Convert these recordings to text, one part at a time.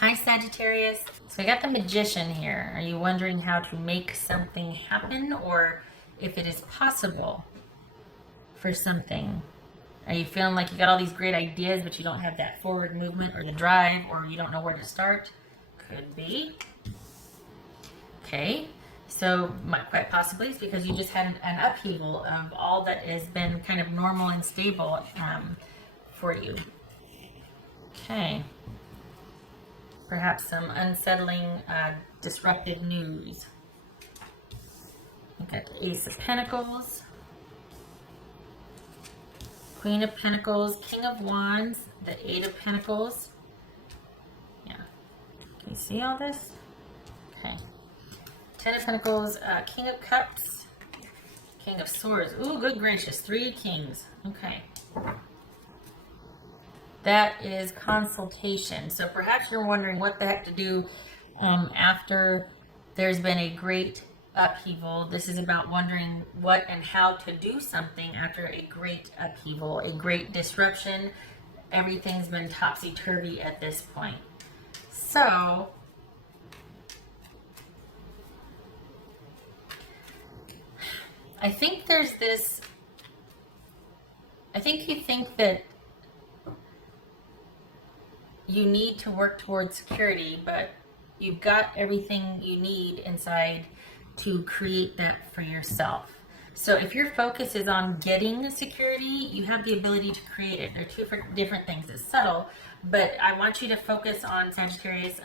Hi, Sagittarius. So I got the Magician here. Are you wondering how to make something happen or if it is possible for something? Are you feeling like you got all these great ideas but you don't have that forward movement or the drive, or you don't know where to start? Could be. Okay. So quite possibly it's because you just had an upheaval of all that has been kind of normal and stable for you. Okay. Perhaps some unsettling, disruptive news. We've got the Ace of Pentacles, Queen of Pentacles, King of Wands, the Eight of Pentacles. Yeah. Can you see all this? Okay. Ten of Pentacles, King of Cups, King of Swords. Ooh, good gracious. Three Kings. Okay. That is consultation. So perhaps you're wondering what the heck to do after there's been a great upheaval. This is about wondering what and how to do something after a great upheaval, a great disruption. Everything's been topsy-turvy at this point. So I think there's this, I think you think that you need to work towards security, but you've got everything you need inside to create that for yourself. So if your focus is on getting the security, you have the ability to create it. They're two different things. It's subtle, but I want you to focus on, Sagittarius,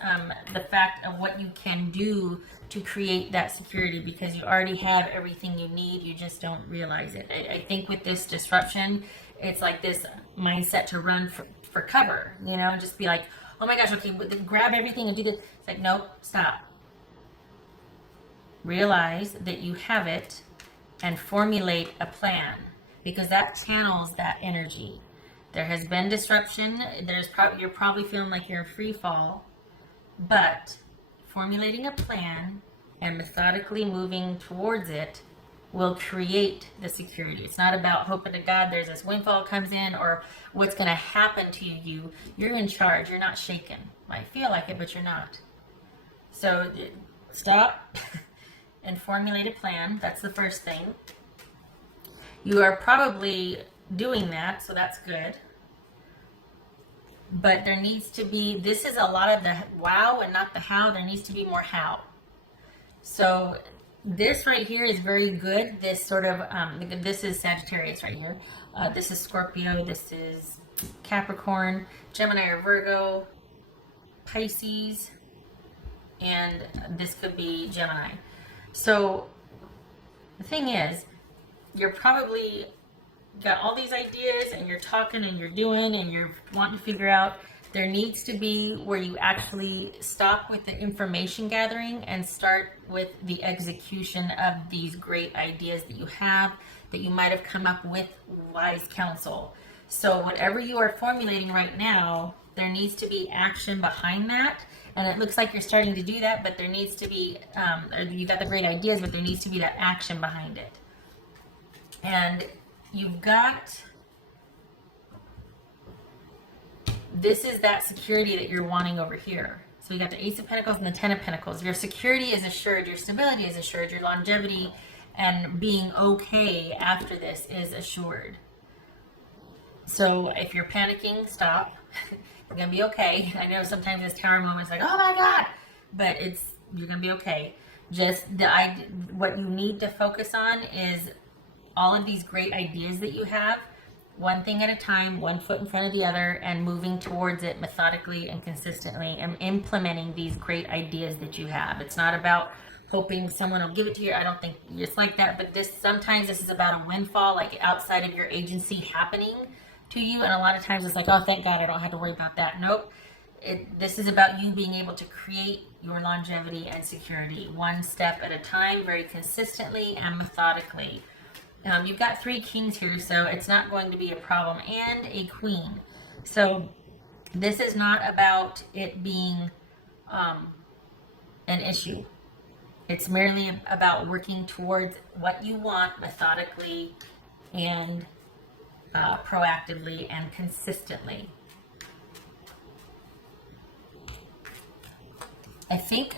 the fact of what you can do to create that security, because you already have everything you need. You just don't realize it. I think with this disruption, it's like this mindset to run for cover, you know, just be like, oh my gosh, okay, grab everything and do this. It's like, nope, stop. Realize that you have it and formulate a plan, because that channels that energy. There has been disruption. You're probably feeling like you're in free fall, but formulating a plan and methodically moving towards it will create the security. It's not about hoping to God there's this windfall comes in or what's going to happen to you. You're in charge. You're not shaken. Might feel like it, but you're not. So stop and formulate a plan. That's the first thing. You are probably doing that, so that's good. But there needs to be, this is a lot of the wow and not the how. There needs to be more how. So this right here is very good. This sort of, this is Sagittarius right here. This is Scorpio. This is Capricorn, Gemini or Virgo, Pisces, and this could be Gemini. So the thing is, you're probably got all these ideas and you're talking and you're doing and you're wanting to figure out. There needs to be where you actually stop with the information gathering and start with the execution of these great ideas that you have, that you might have come up with wise counsel. So whatever you are formulating right now, there needs to be action behind that. And it looks like you're starting to do that, but there needs to be, you got the great ideas, but there needs to be that action behind it. And you've got, this is that security that you're wanting over here. So you got the Ace of Pentacles and the Ten of Pentacles. Your security is assured, your stability is assured, your longevity and being okay after this is assured. So if you're panicking, stop. You're gonna be okay. I know sometimes this tower moment's like, oh my God, but you're gonna be okay. Just what you need to focus on is all of these great ideas that you have, one thing at a time, one foot in front of the other, and moving towards it methodically and consistently and implementing these great ideas that you have. It's not about hoping someone will give it to you. I don't think it's like that, but sometimes this is about a windfall, like outside of your agency happening to you. And a lot of times it's like, oh, thank God I don't have to worry about that. Nope. This is about you being able to create your longevity and security one step at a time, very consistently and methodically. You've got three kings here, so it's not going to be a problem, and a queen. So this is not about it being an issue. It's merely about working towards what you want methodically and proactively and consistently. I think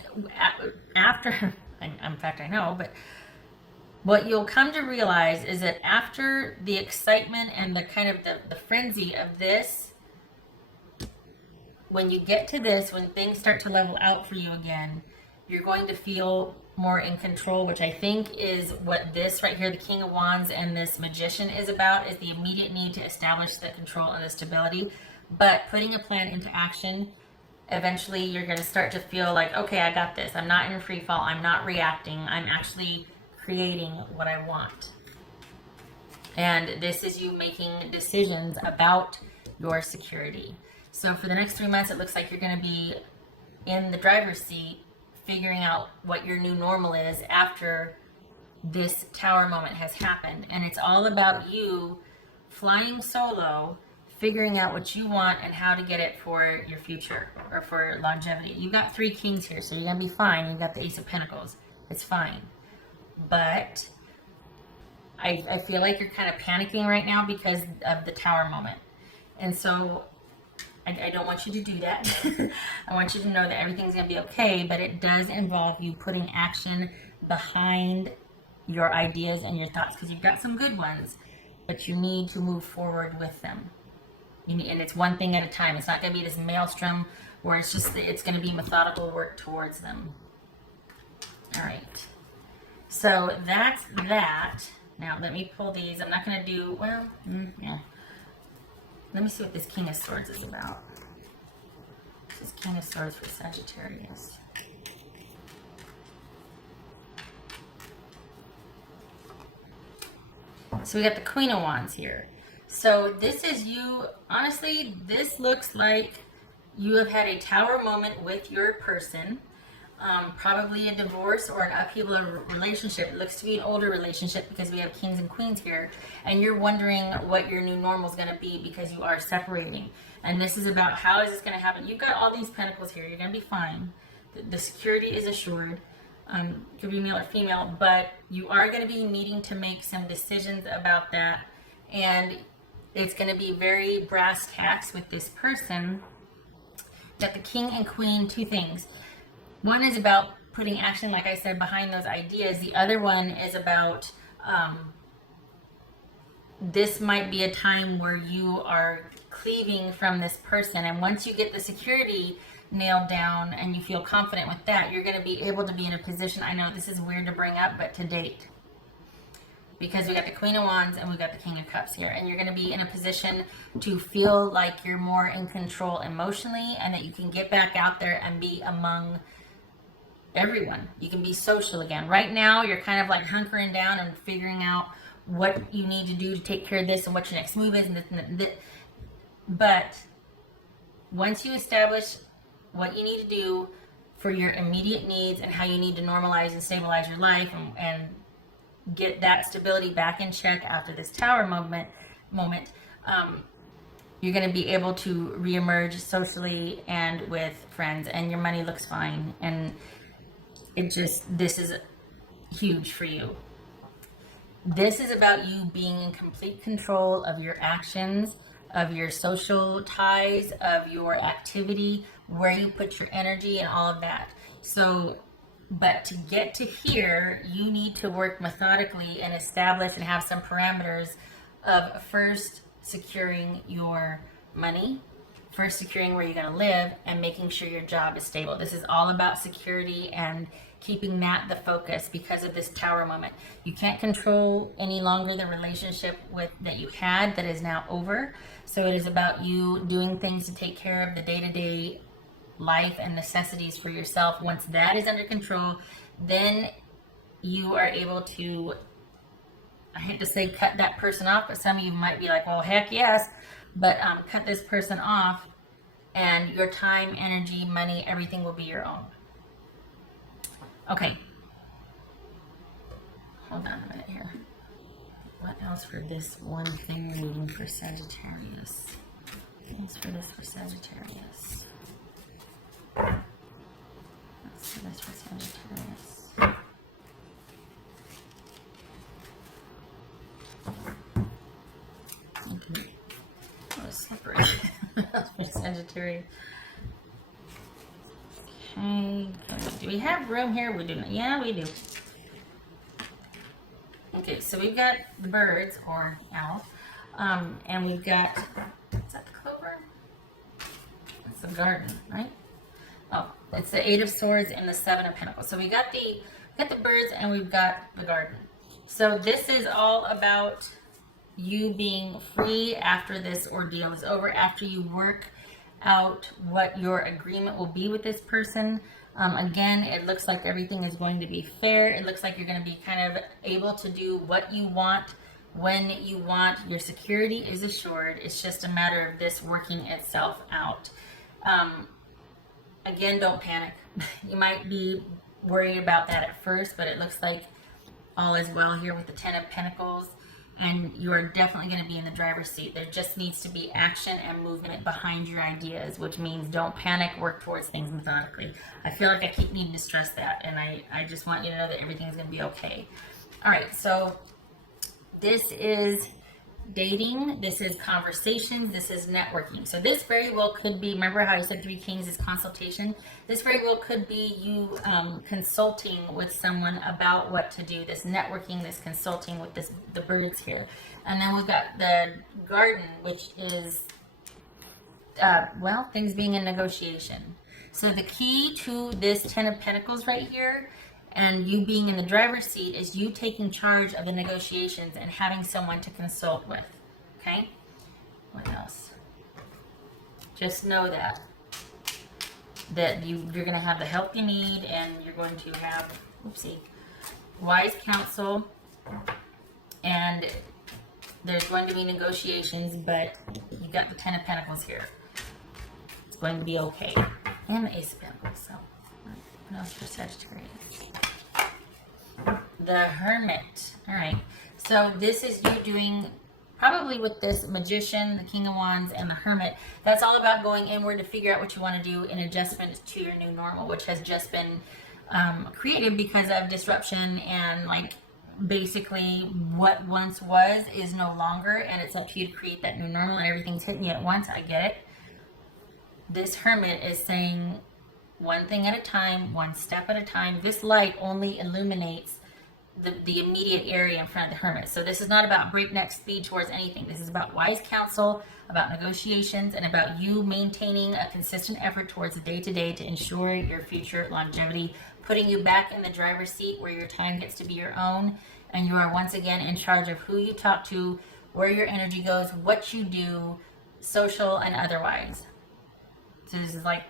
after, in fact, I know, but what you'll come to realize is that after the excitement and the kind of the frenzy of this, when you get to this, when things start to level out for you again, you're going to feel more in control, which I think is what this right here, the King of Wands and this Magician is about, is the immediate need to establish the control and the stability. But putting a plan into action, eventually you're going to start to feel like, okay, I got this. I'm not in free fall. I'm not reacting. I'm actually creating what I want. And this is you making decisions about your security. So for the next 3 months, it looks like you're going to be in the driver's seat, figuring out what your new normal is after this tower moment has happened. And it's all about you flying solo, figuring out what you want and how to get it for your future or for longevity. You've got 3 kings here, so you're going to be fine. You've got the Ace of Pentacles. It's fine. But I feel like you're kind of panicking right now because of the tower moment. And so I don't want you to do that. I want you to know that everything's going to be okay, but it does involve you putting action behind your ideas and your thoughts, because you've got some good ones, but you need to move forward with them. And it's one thing at a time. It's not going to be this maelstrom where it's going to be methodical work towards them. All right. So that's that. Now let me pull these. I'm not going to do, well, yeah. Let me see what this King of Swords is about. This is King of Swords for Sagittarius. So we got the Queen of Wands here. So this is you, honestly, this looks like you have had a tower moment with your person. Probably a divorce or an upheaval of relationship. It looks to be an older relationship because we have kings and queens here, and you're wondering what your new normal is going to be because you are separating. And this is about how is this going to happen. You've got all these pentacles here. You're going to be fine. The security is assured. Could be male or female, but you are going to be needing to make some decisions about that, and it's going to be very brass tacks with this person. Got the king and queen, 2 things. One is about putting action, like I said, behind those ideas. The other one is about this might be a time where you are cleaving from this person. And once you get the security nailed down and you feel confident with that, you're going to be able to be in a position, I know this is weird to bring up, but to date. Because we got the Queen of Wands and we got the King of Cups here. And you're going to be in a position to feel like you're more in control emotionally and that you can get back out there and be among everyone. You can be social again. Right now, you're kind of like hunkering down and figuring out what you need to do to take care of this and what your next move is. But once you establish what you need to do for your immediate needs and how you need to normalize and stabilize your life and get that stability back in check after this tower moment, you're going to be able to reemerge socially and with friends, and your money looks fine. And this is huge for you. This is about you being in complete control of your actions, of your social ties, of your activity, where you put your energy and all of that. So, but to get to here, you need to work methodically and establish and have some parameters of first securing your money, first securing where you're going to live, and making sure your job is stable. This is all about security and keeping that the focus because of this tower moment. You can't control any longer the relationship that you had that is now over. So it is about you doing things to take care of the day-to-day life and necessities for yourself. Once that is under control, then you are able to, I hate to say cut that person off, but some of you might be like, well, heck yes, but cut this person off, and your time, energy, money, everything will be your own. Okay. Hold on a minute here. What else for this one thing reading for Sagittarius? What's for this for Sagittarius? What's for this for Sagittarius? Okay. Oh, separate. For Sagittarius. Okay, do we have room here? We do not. Yeah, we do. Okay, so we've got the birds, or owl, and we've got, is that the clover? It's the garden, right? Oh, it's the Eight of Swords and the Seven of Pentacles. So we got the birds and we've got the garden. So this is all about you being free after this ordeal is over, after you work out what your agreement will be with this person. Again, it looks like everything is going to be fair. It looks like you're going to be kind of able to do what you want when you want. Your security is assured. It's just a matter of this working itself out. Again, don't panic. You might be worried about that at first, but it looks like all is well here with the Ten of Pentacles, and you are definitely going to be in the driver's seat. There just needs to be action and movement behind your ideas, which means don't panic, work towards things methodically. I feel like I keep needing to stress that, and I just want you to know that everything's going to be okay. All right, so this is dating, this is conversations, this is networking. So this very well could be, remember how I said Three Kings is consultation? This very well could be you consulting with someone about what to do, this networking, this consulting with the birds here. And then we've got the garden, which is, well, things being in negotiation. So the key to this Ten of Pentacles right here, and you being in the driver's seat, is you taking charge of the negotiations and having someone to consult with. Okay? What else? Just know that you're going to have the help you need, and you're going to have, oopsie, wise counsel, and there's going to be negotiations, but you got the Ten of Pentacles here. It's going to be okay. And the Ace of Pentacles, so what else for Sagittarius? The Hermit. All right. So this is you doing, probably with this Magician, the King of Wands, and the Hermit. That's all about going inward to figure out what you want to do in adjustment to your new normal, which has just been created because of disruption, and like basically what once was is no longer, and it's up to you to create that new normal, and everything's hitting you at once. I get it. This Hermit is saying one thing at a time, one step at a time. This light only illuminates the immediate area in front of the Hermit. So this is not about breakneck speed towards anything. This is about wise counsel, about negotiations, and about you maintaining a consistent effort towards the day-to-day to ensure your future longevity, putting you back in the driver's seat where your time gets to be your own, and you are once again in charge of who you talk to, where your energy goes, what you do, social and otherwise. So this is like,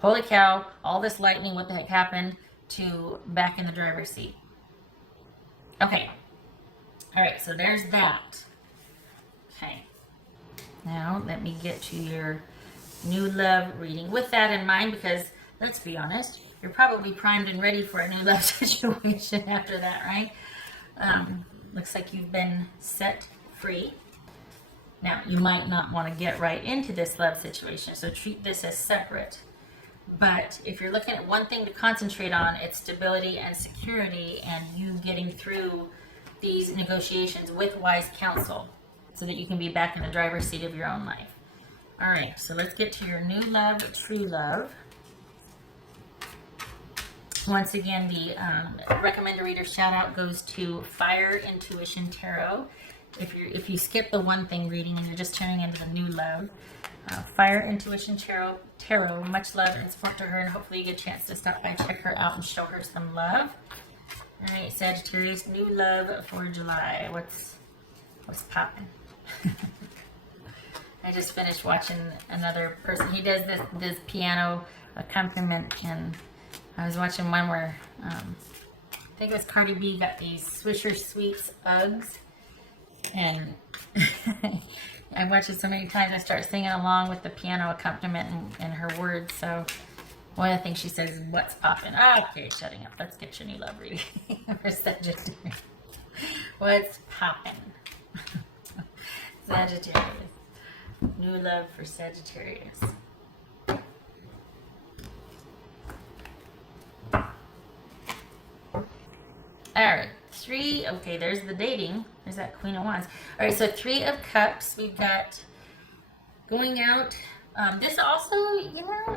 holy cow, all this lightning, what the heck happened, to back in the driver's seat. Okay. All right, so there's that. Okay. Now, let me get to your new love reading. With that in mind, because let's be honest, you're probably primed and ready for a new love situation after that, right? Looks like you've been set free. Now, you might not want to get right into this love situation, so treat this as separate. But if you're looking at one thing to concentrate on, it's stability and security, and you getting through these negotiations with wise counsel so that you can be back in the driver's seat of your own life. All right, so let's get to your new love, true love. Once again, the recommend a reader shout out goes to Fire Intuition Tarot. If you skip the one thing reading and you're just turning into the new love, Fire Intuition Tarot, much love and support to her, and hopefully you get a chance to stop by, check her out, and show her some love. All right, Sagittarius, new love for July. What's popping? I just finished watching another person. He does this piano accompaniment, and I was watching one where I think it was Cardi B got these Swisher Sweets Uggs, and I watch it so many times I start singing along with the piano accompaniment and her words. So one of the things she says is, what's poppin'? Okay, shutting up. Let's get your new love reading for Sagittarius. What's poppin'? Sagittarius. New love for Sagittarius. Alright, okay, there's the dating. There's that Queen of Wands. Alright, so Three of Cups. We've got going out This also,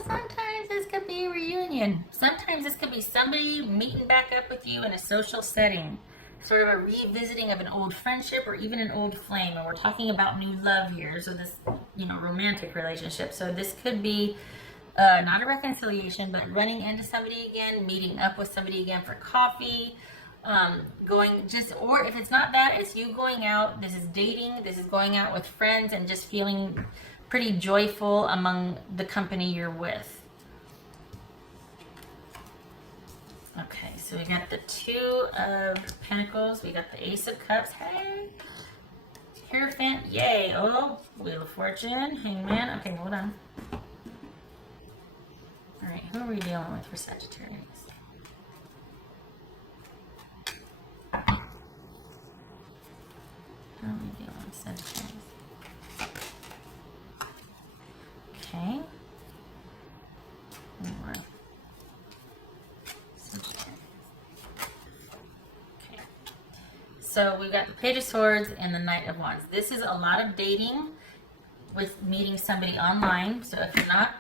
sometimes this could be a reunion. Sometimes this could be somebody meeting back up with you in a social setting, sort of a revisiting of an old friendship or even an old flame. And we're talking about new love here, so this, romantic relationship. So this could be not a reconciliation, but running into somebody again, meeting up with somebody again for coffee, or if it's not that, it's you going out. This is dating. This is going out with friends and just feeling pretty joyful among the company you're with. Okay, so we got the Two of Pentacles. We got the Ace of Cups. Hey, Hierophant. Yay. Oh, Wheel of Fortune. Hangman. Okay, hold on. All right, who are we dealing with for Sagittarius? How are we dealing with Sagittarius? Okay. More. Okay. So we've got the Page of Swords and the Knight of Wands. This is a lot of dating with meeting somebody online. So if you're not,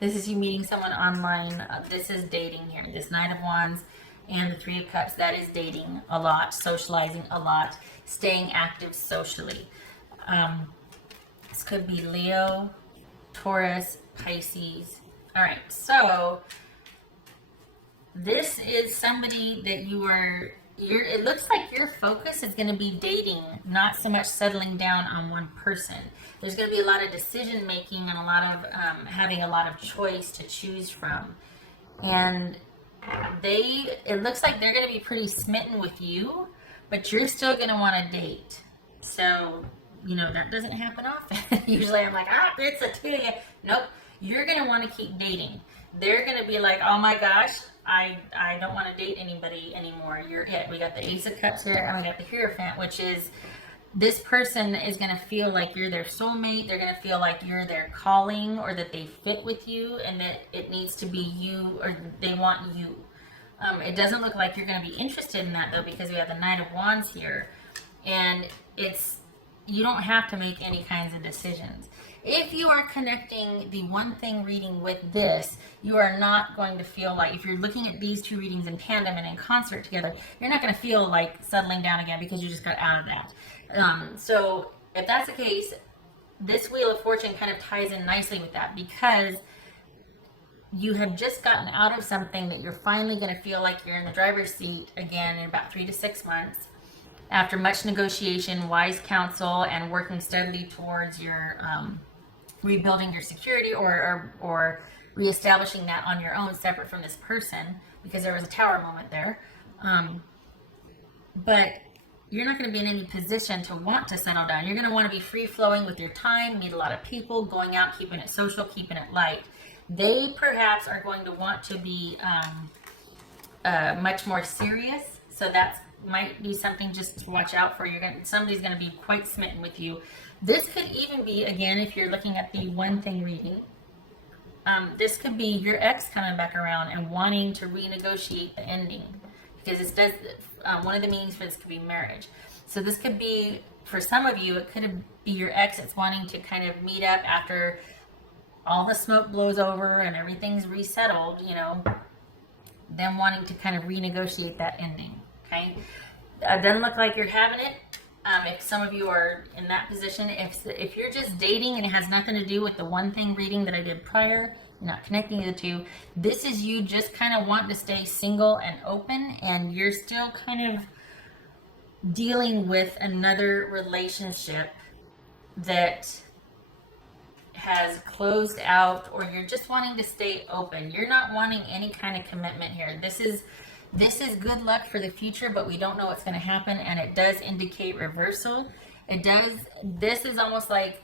this is you meeting someone online. This is dating here. This Knight of Wands and the Three of Cups, that is dating a lot, socializing a lot, staying active socially. This could be Leo, Taurus, Pisces. All right, so this is somebody that it looks like your focus is going to be dating, not so much settling down on one person. There's going to be a lot of decision making and a lot of having a lot of choice to choose from. And it looks like they're going to be pretty smitten with you, but you're still going to want to date. So, that doesn't happen often. Usually I'm like, it's a two. Nope. You're going to want to keep dating. They're going to be like, oh my gosh, I don't want to date anybody anymore. You're it. We got the Ace of Cups here, and we got the Hierophant, which is this person is going to feel like you're their soulmate. They're going to feel like you're their calling, or that they fit with you, and that it needs to be you, or they want you. It doesn't look like you're going to be interested in that, though, because we have the Knight of Wands here, and you don't have to make any kinds of decisions. If you are connecting the one thing reading with this, you are not going to feel like, if you're looking at these two readings in tandem and in concert together, you're not going to feel like settling down again because you just got out of that. So if that's the case, this Wheel of Fortune kind of ties in nicely with that, because you have just gotten out of something that you're finally going to feel like you're in the driver's seat again in about 3 to 6 months. After much negotiation, wise counsel, and working steadily towards your rebuilding your security or reestablishing that on your own, separate from this person, because there was a tower moment there. But you're not going to be in any position to want to settle down. You're going to want to be free-flowing with your time, meet a lot of people, going out, keeping it social, keeping it light. They perhaps are going to want to be much more serious, so that's might be something just to watch out for. Somebody's going to be quite smitten with you. This could even be, again, if you're looking at the one thing reading, this could be your ex coming back around and wanting to renegotiate the ending, because one of the meanings for this could be marriage. So this could be, for some of you, it could be your ex that's wanting to kind of meet up after all the smoke blows over and everything's resettled, them wanting to kind of renegotiate that ending. Okay, it doesn't look like you're having it. If some of you are in that position, if you're just dating and it has nothing to do with the one thing reading that I did prior, you're not connecting the two, this is you just kind of wanting to stay single and open, and you're still kind of dealing with another relationship that has closed out, or you're just wanting to stay open. You're not wanting any kind of commitment here. This is good luck for the future, but we don't know what's going to happen, and it does indicate reversal. This is almost like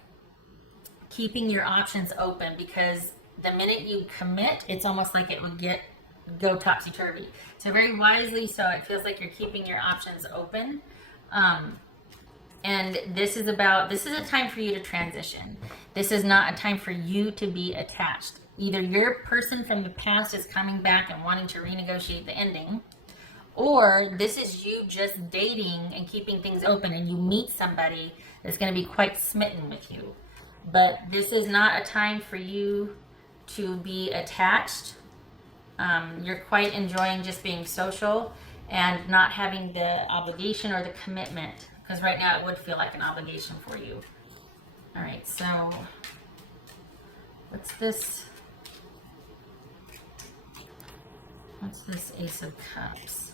keeping your options open, because the minute you commit, it's almost like it would go topsy-turvy. So very wisely, so it feels like you're keeping your options open. And this is a time for you to transition. This is not a time for you to be attached. Either your person from the past is coming back and wanting to renegotiate the ending, or this is you just dating and keeping things open, and you meet somebody that's going to be quite smitten with you. But this is not a time for you to be attached. You're quite enjoying just being social and not having the obligation or the commitment, because right now it would feel like an obligation for you. All right, so what's this? What's this Ace of Cups?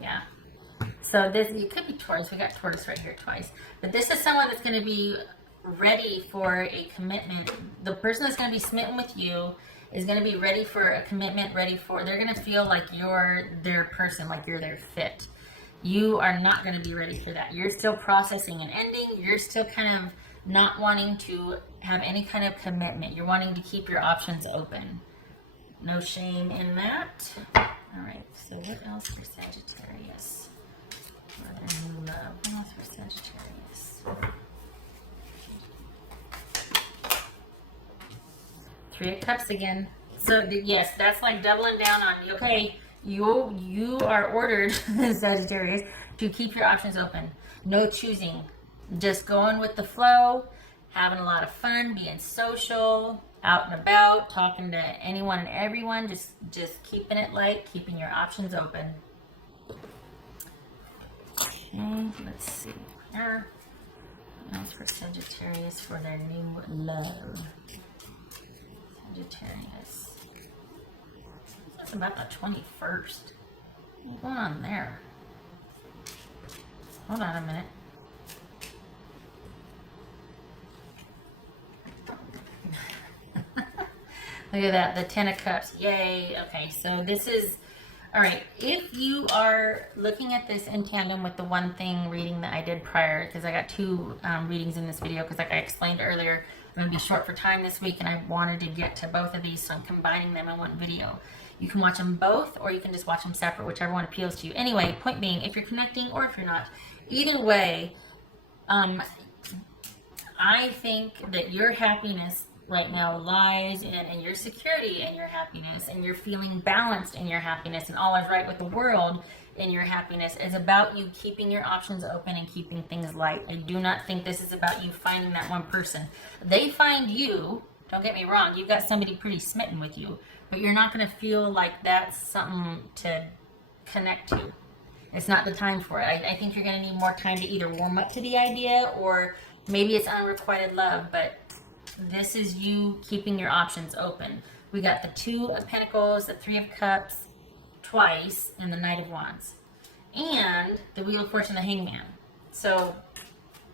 Yeah. So this, you could be Taurus. We got Taurus right here twice. But this is someone that's going to be ready for a commitment. The person that's going to be smitten with you is going to be ready for a commitment, they're going to feel like you're their person, like you're their fit. You are not going to be ready for that. You're still processing an ending. You're still kind of not wanting to have any kind of commitment. You're wanting to keep your options open. No shame in that. All right, so what else for Sagittarius? For their new love. What else for Sagittarius? Three of Cups again. So yes, that's like doubling down on, okay, you are ordered, Sagittarius, to keep your options open. No choosing. Just going with the flow, having a lot of fun, being social, out and about, talking to anyone and everyone, just keeping it light, keeping your options open. Okay, let's see here. What else for Sagittarius for their new love? Sagittarius. That's about the 21st. What's going on there? Hold on a minute. Look at that, the 10 of Cups. Yay. Okay, so this is, all right, if you are looking at this in tandem with the one thing reading that I did prior, because I got two readings in this video, because like I explained earlier, I'm going to be short for time this week, and I wanted to get to both of these, so I'm combining them in one video. You can watch them both, or you can just watch them separate, whichever one appeals to you. Anyway, point being, if you're connecting or if you're not, either way, I think that your happiness right now lies in your security and your happiness, and you're feeling balanced in your happiness and all is right with the world in your happiness is about you keeping your options open and keeping things light. I do not think this is about you finding that one person. They find you, don't get me wrong, you've got somebody pretty smitten with you, but you're not going to feel like that's something to connect to. It's not the time for it. I think you're going to need more time to either warm up to the idea, or maybe it's unrequited love, but this is you keeping your options open. We got the 2 of Pentacles, the 3 of Cups twice, and the Knight of Wands. And the Wheel of Fortune, the Hangman. So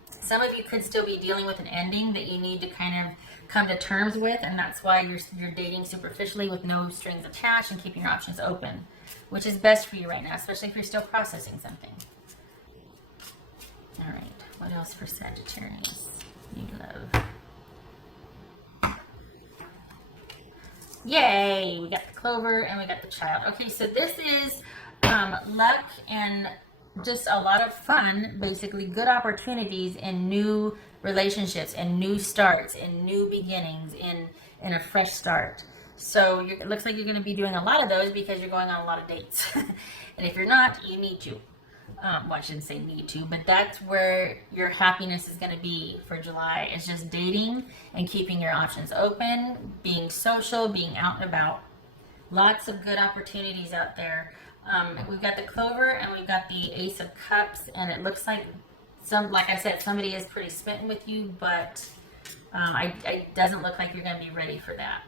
some of you could still be dealing with an ending that you need to kind of come to terms with, and that's why you're dating superficially with no strings attached and keeping your options open, which is best for you right now, especially if you're still processing something. All right, what else for Sagittarius? New love. Yay! We got the Clover and we got the Child. Okay, so this is luck and just a lot of fun, basically good opportunities in new relationships and new starts and new beginnings in a fresh start. So it looks like you're going to be doing a lot of those because you're going on a lot of dates. And if you're not, you need to. Well, I shouldn't say need to, but that's where your happiness is going to be for July. It's just dating and keeping your options open, being social, being out and about. Lots of good opportunities out there. We've got the Clover and we've got the Ace of Cups, and it looks like like I said, somebody is pretty smitten with you, but it doesn't look like you're going to be ready for that.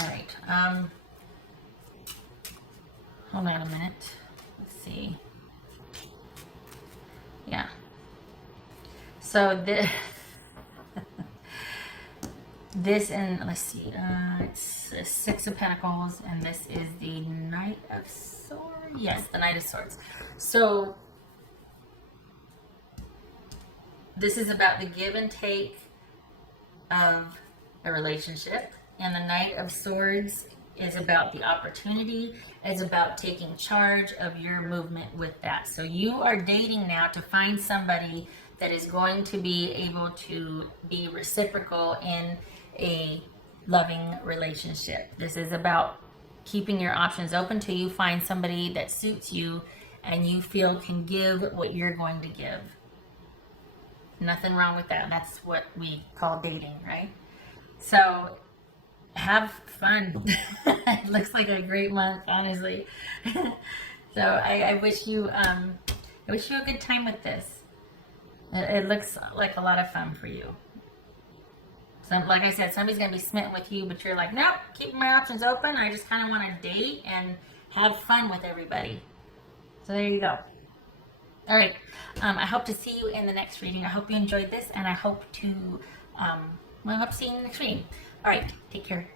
All right. Hold on a minute. Let's see. Yeah. So this and let's see. It's a 6 of Pentacles, and this is the Knight of Swords. Yes, the Knight of Swords. So this is about the give and take of a relationship, and the Knight of Swords is about the opportunity, is about taking charge of your movement with that. So you are dating now to find somebody that is going to be able to be reciprocal in a loving relationship. This is about keeping your options open till you find somebody that suits you and you feel can give what you're going to give. Nothing wrong with that. That's what we call dating, right? So have fun. It looks like a great month, honestly. So I wish you a good time with this. It looks like a lot of fun for you. So, like I said, somebody's gonna be smitten with you, but you're like, nope, keep my options open. I just kind of want to date and have fun with everybody. So there you go. All right. I hope to see you in the next reading. I hope you enjoyed this, and I hope to, I hope to see you in the next reading. All right. Take care.